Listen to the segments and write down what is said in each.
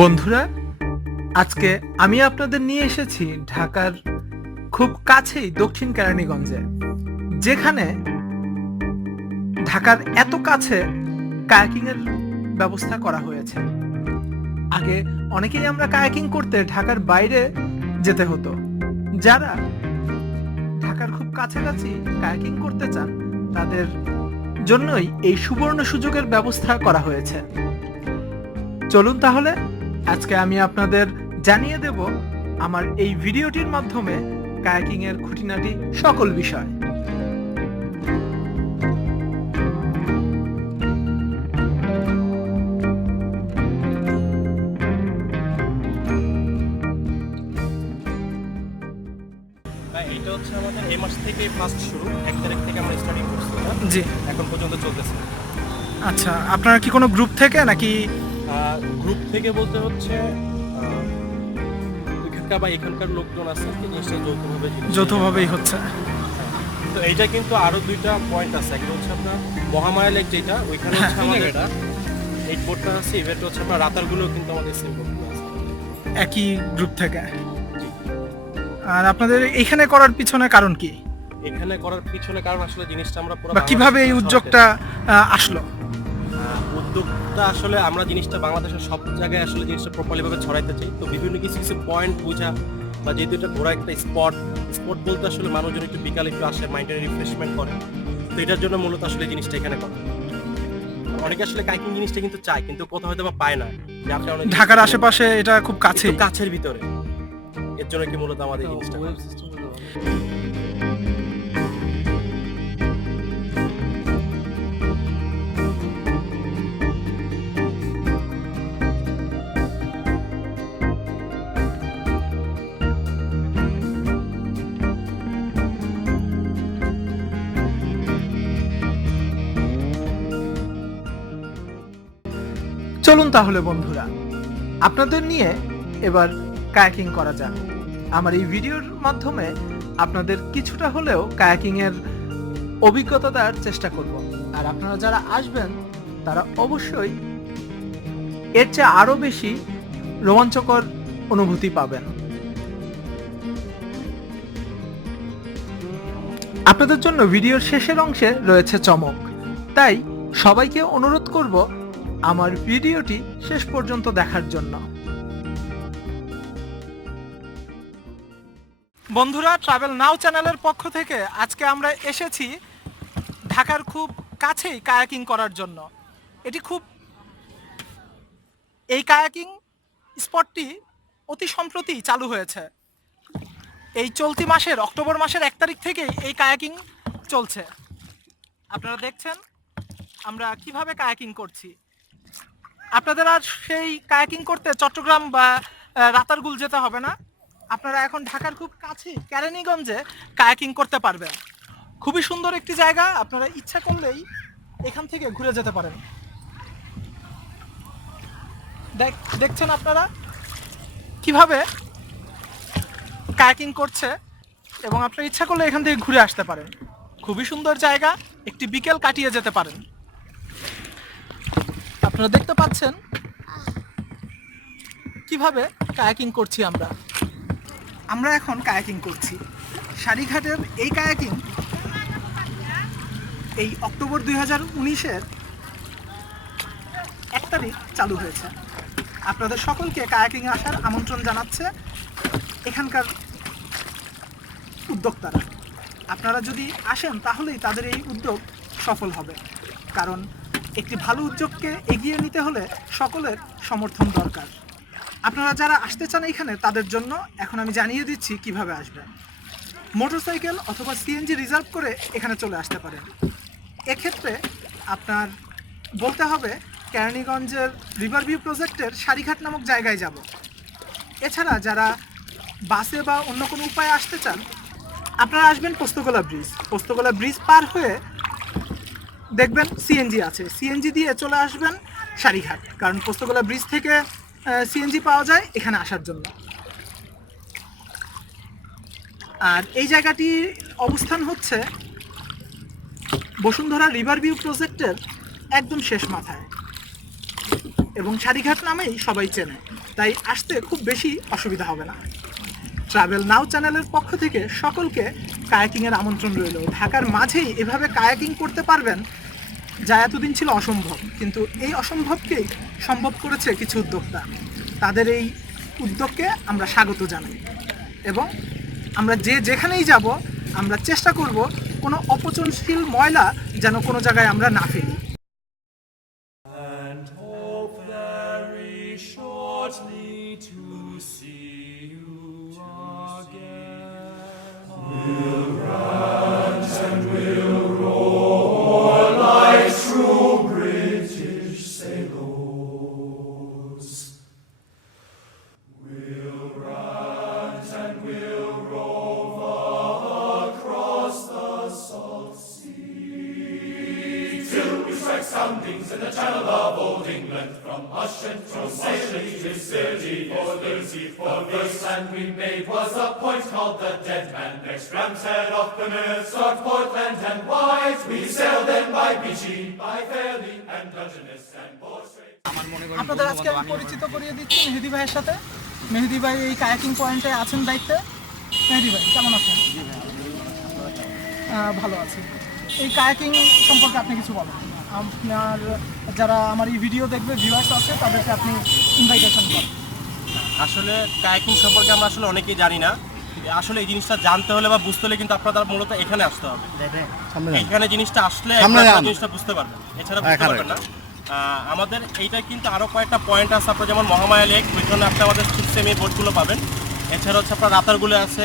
বন্ধুরা, আজকে আমি আপনাদের নিয়ে এসেছি ঢাকার খুব কাছেই দক্ষিণ কেরানীগঞ্জে, যেখানে ঢাকার এত কাছে কায়াকিং এর ব্যবস্থা করা হয়েছে। আগে অনেকেই আমরা কায়াকিং করতে ঢাকার বাইরে যেতে হতো। যারা ঢাকার খুব কাছাকাছি কায়াকিং করতে চান তাদের জন্যই এই সুবর্ণ সুযোগের ব্যবস্থা করা হয়েছে। চলুন তাহলে আজকে আমি আপনাদের জানিয়ে দেব আমার এই ভিডিওটির মাধ্যমে কায়াকিং এর খুঁটিনাটি সকল বিষয়। এটা হচ্ছে আমাদের এই মাস থেকে ফার্স্ট শুরু, 1 তারিখ থেকে আমরা স্টার্টিং করছি। জি, এখন পর্যন্ত চলতেছে। আচ্ছা, আপনারা কি কোনো গ্রুপ থেকে নাকি? গ্রুপ থেকে বলতে হচ্ছে ওইখানকার বা এখানকার লোকজন আছে, জিনিসটা যৌথভাবেই হচ্ছে। তো এইটা কিন্তু আরো দুইটা পয়েন্ট আছে। একটা হচ্ছে আপনার মহামায়া লেক, যেটা ওইখানে হচ্ছে আমাদের এটা এই বোটটা আছে। ইভেন্ট হচ্ছে আপনার রাতারগুলো কিন্তু আমাদের সেম বোট আছে, একই গ্রুপ থেকে। আর আপনাদের এখানে করার পিছনে কারণ কি? এখানে করার পিছনে কারণ আসলে জিনিসটা আমরা পুরো বা কিভাবে এই উদ্যোগটা আসলো? উদ্যোগটা আসলে আমরা জিনিসটা বাংলাদেশের সব জায়গায় আসলে জিনিসটা প্রপারলি ভাবে ছড়াইতে চাই। তো বিভিন্ন কিছু কিছু পয়েন্ট বোঝা বা যেহেতু এটা ঘোরা একটা স্পট বলতে আসলে মানুষজন একটু বিকালে একটু আসে, মাইন্ডের রিফ্রেশমেন্ট করে। তো এটার জন্য মূলত আসলে জিনিসটা এখানে করা। অনেকে আসলে কাইকিং জিনিসটা কিন্তু চায়, কিন্তু কোথাও হয়তো বা পায় না। ঢাকার আশেপাশে এটা খুব কাছে, কাছের ভিতরে, এর জন্য কি মূলত আমাদের জিনিসটা। চলুন তাহলে বন্ধুরা, আপনাদের নিয়ে এবার কায়াকিং করা যাক। আমার এই ভিডিওর মাধ্যমে আপনাদের কিছুটা হলেও কায়াকিং এর অভিজ্ঞতা দেওয়ার চেষ্টা করব। আর আপনারা যারা আসবেন তারা অবশ্যই এর চেয়ে আরো বেশি রোমাঞ্চকর অনুভূতি পাবেন। আপনাদের জন্য ভিডিওর শেষের অংশে রয়েছে চমক, তাই সবাইকে অনুরোধ করব আমার ভিডিওটি শেষ পর্যন্ত দেখার জন্য। বন্ধুরা, ট্রাভেল নাও চ্যানেলের পক্ষ থেকে আজকে আমরা এসেছি ঢাকার খুব কাছেই কায়াকিং করার জন্য। এই কায়াকিং স্পটটি অতি সম্প্রতি চালু হয়েছে। এই চলতি মাসের অক্টোবর মাসের 1 তারিখ থেকেই এই কায়াকিং চলছে। আপনারা দেখছেন আমরা কিভাবে কায়াকিং করছি। আপনাদের আর সেই কায়াকিং করতে চট্টগ্রাম বা রাতারগুল যেতে হবে না। আপনারা এখন ঢাকার খুব কাছে কেরানীগঞ্জে কায়াকিং করতে পারবেন। খুবই সুন্দর একটি জায়গা, আপনারা ইচ্ছা করলেই এখান থেকে ঘুরে যেতে পারেন। দেখছেন আপনারা কিভাবে কায়াকিং করছে, এবং আপনারা ইচ্ছা করলে এখান থেকে ঘুরে আসতে পারেন। খুবই সুন্দর জায়গা, একটি বিকেল কাটিয়ে যেতে পারেন। আপনারা দেখতে পাচ্ছেন কিভাবে কায়াকিং করছি আমরা এখন কায়াকিং করছি। সারিঘাটের এই কায়াকিং এই অক্টোবর 2019-এর 1 তারিখ চালু হয়েছে। আপনাদের সকলকে কায়াকিং আসার আমন্ত্রণ জানাচ্ছে এখানকার উদ্যোক্তারা। আপনারা যদি আসেন তাহলেই তাদের এই উদ্যোগ সফল হবে, কারণ একটি ভালো উদ্যোগকে এগিয়ে নিতে হলে সকলের সমর্থন দরকার। আপনারা যারা আসতে চান এখানে, তাদের জন্য এখন আমি জানিয়ে দিচ্ছি কিভাবে আসবেন। মোটরসাইকেল অথবা সিএনজি রিজার্ভ করে এখানে চলে আসতে পারেন। এক্ষেত্রে আপনার বলতে হবে কেরানীগঞ্জের রিভারভিউ প্রজেক্টের সারিঘাট নামক জায়গায় যাব। এছাড়া যারা বাসে বা অন্য কোনো উপায়ে আসতে চান, আপনারা আসবেন পোস্তগোলা ব্রিজ পার হয়ে দেখবেন সিএনজি আছে, সিএনজি দিয়ে চলে আসবেন সারিঘাট, কারণ পোস্তগোলা ব্রিজ থেকে সিএনজি পাওয়া যায় এখানে আসার জন্য। আর এই জায়গাটির অবস্থান হচ্ছে বসুন্ধরা রিভারভিউ প্রজেক্টের একদম শেষ মাথায়। এবং সারিঘাট নামেই সবাই চেনে, তাই আসতে খুব বেশি অসুবিধা হবে না। ট্রাভেল নাও চ্যানেলের পক্ষ থেকে সকলকে কায়াকিংয়ের আমন্ত্রণ রইল। ঢাকার মাঝেই এভাবে কায়াকিং করতে পারবেন, যা এতদিন ছিল অসম্ভব, কিন্তু এই অসম্ভবকেই সম্ভব করেছে কিছু উদ্যোক্তা। তাদের এই উদ্যোগকে আমরা স্বাগত জানাই এবং আমরা যেখানেই যাব আমরা চেষ্টা করব কোনো অপচনশীল ময়লা যেন কোনো জায়গায় আমরা না ফেলি। And hope very shortly to see you again. We'll run and we'll roar like true British sailors. We'll run and we'll rove across the salt sea till we strike soundings in the channel of old England. From Hush and from sailing to City for the first land we made was a point called the Dead Man. Next Ramshead off Plymouth, Start Portland and White. We sailed then by Beachy, by Fairley and Dungeness and Bowstrait. আপনাদের আজকে আমি পরিচিত করিয়ে দিচ্ছি মেহেদি ভাইয়ের সাথে। মেহেদি ভাই এই কায়াকিং পয়েন্টে আছেন দায়িত্বে। মেহেদি ভাই কেমন আছেন? ভালো আছি। এই কায়াকিং সম্পর্কে আপনি কিছু বলেন। আপনার যারা আমার এই ভিডিও দেখবে, ভিউয়ার্স আছে, তাদেরকে আপনি ইনভাইটেশন করেন। আসলে কায়াকিং সম্পর্কে আমরা আসলে অনেকেই জানি না। আসলে এই জিনিসটা জানতে হলে বা বুঝতে হলে কিন্তু আপনারা মূলত এখানে আসতে হবে। এখানে জিনিসটা আসলে আপনারা জিনিসটা বুঝতে পারবেন, এছাড়া বুঝতে পারবেন না। আমাদের এইটা কিন্তু আরও কয়েকটা পয়েন্ট আছে। আপনার যেমন মহামায়া লেক, ওইখানে আপনি আমাদের ঠিক সেম এই বোটগুলো পাবেন। এছাড়া হচ্ছে আপনার রাতারগুলো আছে,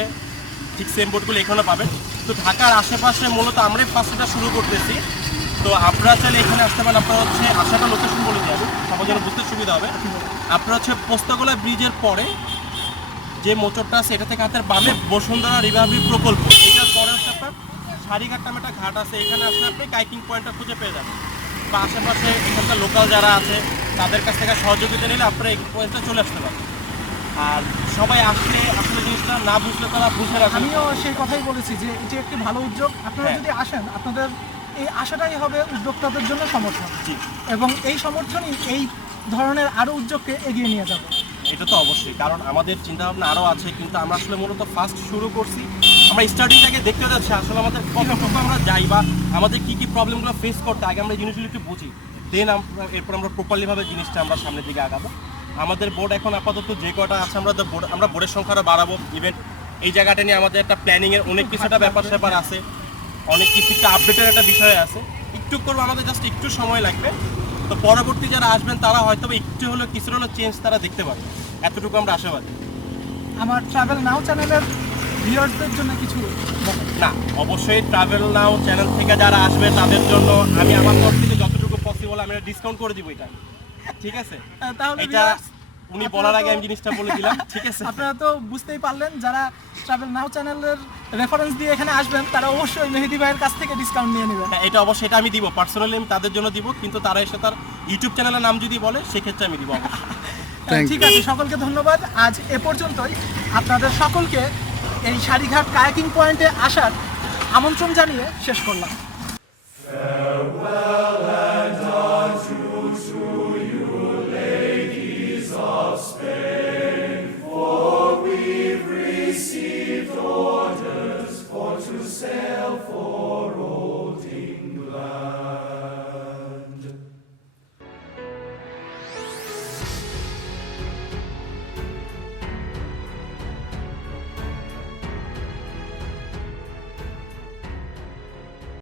ঠিক সেম বোটগুলো এখানে পাবেন। তো ঢাকার আশেপাশে মূলত আমরাই ফার্স্টটা শুরু করতেছি। তো আপনারা চাইলে এখানে আসতে পারেন। আপনারা হচ্ছে আসাটা লোকেশন বলে দিয়ে সবার জন্য বুঝতে সুবিধা হবে। আপনারা হচ্ছে পোস্তগোলা ব্রিজের পরে যে মোচরটা আছে এটা থেকে হাতের বামে বসুন্ধরা রিভারভিউ প্রকল্প, এটার পরে হচ্ছে আপনার সারিঘাট নামে একটা ঘাট আছে। এখানে আসলে আপনি কাইকিং পয়েন্টটা খুঁজে পেয়ে যাবেন, বা আশেপাশে এখানকার লোকাল যারা আছে তাদের কাছ থেকে সহযোগিতা নিলে আপনারা এই পয়েন্টটা চলে আসতে পারেন। আর সবাই আসলে আসলে জিনিসটা না বুঝলে তারা বুঝে রাখে। আমিও সেই কথাই বলেছি যে এটি একটি ভালো উদ্যোগ। আপনারা যদি আসেন, আপনাদের এই আশাটাই হবে উদ্যোক্তাদের জন্য সমর্থন, এবং এই সমর্থনই এই ধরনের আরও উদ্যোগকে এগিয়ে নিয়ে যাবে। এটা তো অবশ্যই, কারণ আমাদের চিন্তাভাবনা আরও আছে, কিন্তু আমরা আসলে মূলত ফার্স্ট শুরু করছি। আমরা স্টার্টিংটাকে দেখতে যাচ্ছি আসলে আমাদের কতটুকু আমরা যাই বা আমাদের কী কী প্রবলেমগুলো ফেস করতে আগে আমরা এই জিনিসগুলো একটু বুঝি, দেন এরপর আমরা প্রপারলিভাবে জিনিসটা আমরা সামনের দিকে আগাবো। আমাদের বোর্ড এখন আপাতত যে কটা আছে আমরা বোর্ডের সংখ্যাটা বাড়াবো। ইভেন এই জায়গাটা নিয়ে আমাদের একটা প্ল্যানিংয়ের অনেক কিছুটা ব্যাপার স্যাপার আছে, অনেক কিছু একটা আপডেটের একটা বিষয় আছে। একটু করবো, আমাদের জাস্ট একটু সময় লাগবে। তো পরবর্তী যারা আসবেন তারা হয়তো একটু হলেও কিছুটা হলেও চেঞ্জ তারা দেখতে পারবে, এতটুকু আমরা আশাবাদী। আমার ট্রাভেল নাও চ্যানেলের ভিউয়ার্সদের জন্য কিছু বলেন। না, অবশ্যই ট্রাভেল নাও চ্যানেল থেকে যারা আসবে তাদের জন্য আমি আমার তরফ থেকে যতটুকু পসিবল আমি ডিসকাউন্ট করে দিব, এটা ঠিক আছে? তাহলে এটা উনি বলার আগে আমি জিনিসটা বলে দিলাম, ঠিক আছে? আপনারা তো বুঝতেই পারলেন, যারা ট্রাভেল নাও চ্যানেলের রেফারেন্স দিয়ে এখানে আসবেন তারা অবশ্যই মেহেদি ভাইয়ের কাছ থেকে ডিসকাউন্ট নিয়ে নেবেন। হ্যাঁ, এটা অবশ্যই, এটা আমি দিব পার্সোনালি, আমি তাদের জন্য দিব, কিন্তু তারা এসে তার ইউটিউব চ্যানেলের নাম যদি বলে সেক্ষেত্রে আমি দিব অবশ্যই। ঠিক আছে, সকলকে ধন্যবাদ। আজ এ পর্যন্তই। আপনাদের সকলকে এই সারিঘাট কায়াকিং পয়েন্টে আসার আমন্ত্রণ জানিয়ে শেষ করলাম। Farewell and adieu to you, ladies of Spain, for we've received orders for to sail